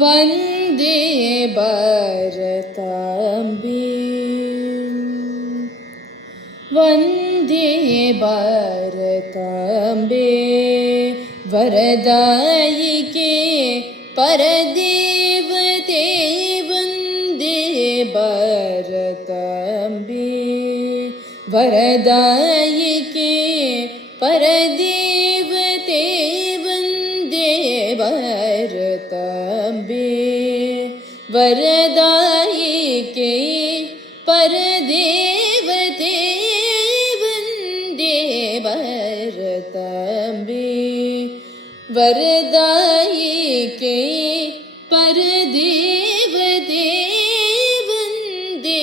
वन्दे भारताम्बे वन्दे भारताम्बे वरदायिके परदेवते वन्दे भारताम्बे वरदायिके परदेवते वन्दे भारताम्बे वरदायिके परदेवते वन्दे भारताम्बे वरदायिके परदेवते वन्दे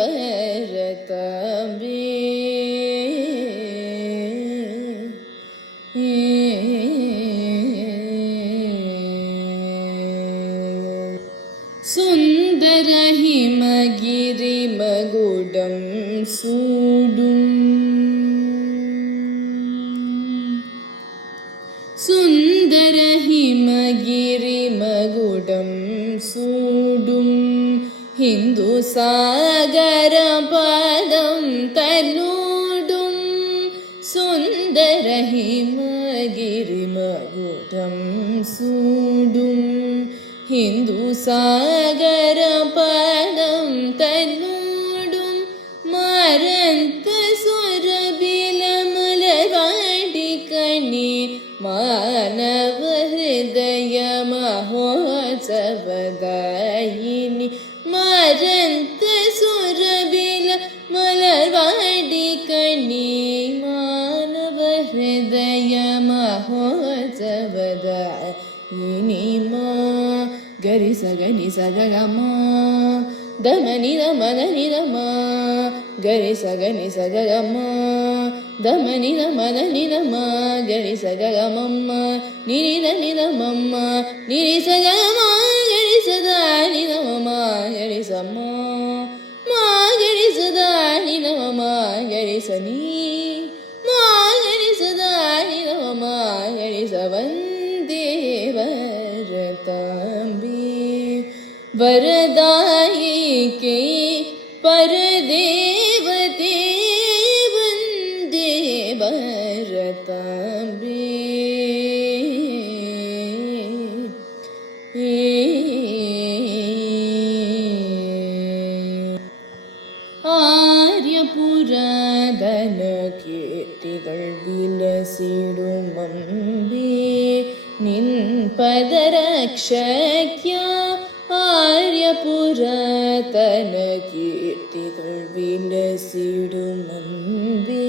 भारताम्बे सुन्दर हिमगिरिमगुडं सूडुं सुन्दर हिमगिरिमगुडं सूडुं हिन्दुसागरपदं तनूडुं सुन्दर हिमगिरिमगुडं सूडुं हिन्दुसागरपदं तनूडुं मरन्त सुरबिलमलवाडिकणि मानव हृदय महोत्सवदायिनि मरन्त सुरबिलमलवाडिकणि मानव हृदय महोत्सवदायिनि मा गरि सगनि सगमा दमनि दमनि दमा गरि सगनि सगमा दमनि दमनि दमा गरि सगमम्म निरि దని దమమ్మ నిరి సగమ గరి సదా ని దమమ గరి సమ్మ మా గరి సదా ని దమమ గరి సని మా గరి సదా ని దమమ గరి సవందే भारताम्बे वरदायिके परदेवते वन्दे भारताम्बे ஆரியபுராதன கீர்த்திகள் விலசிடும் அம்பே நின் பதரக்ஷக்யா ஆரியபுராதன கீர்த்திகள் விலசிடும் அம்பே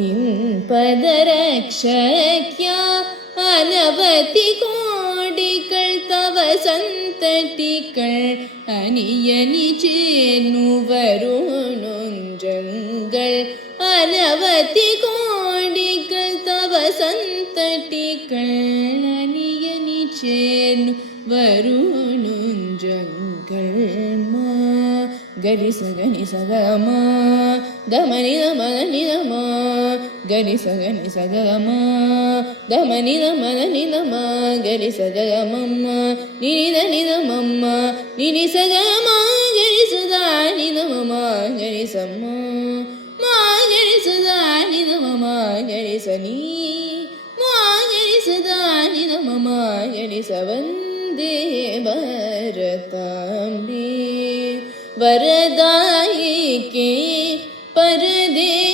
நின் பதரக்ஷக்யா அனவதி கோடிகள் தவ சந்தடிகள் அணியணி சேர்ந்து வருணொன்றங்கள் அனவதி கோடிகள் தவ சந்தடிகள் அணியணி சேர்ந்து வருணொன்றங்கள் மா गरि सगनि सगमा दमनि दमनि दमा गरि सगनि सगमा दमनि दमनि दमा गरि सगमम्म निरि దని दमम्म निरि सगमा गरि सदा नि दमम गरि सम्म मा गरि सदा नि दमम गरि सनि मा गरि सदा नि दमम गरि सवन्दे भारताम्बे वरदायिके परदे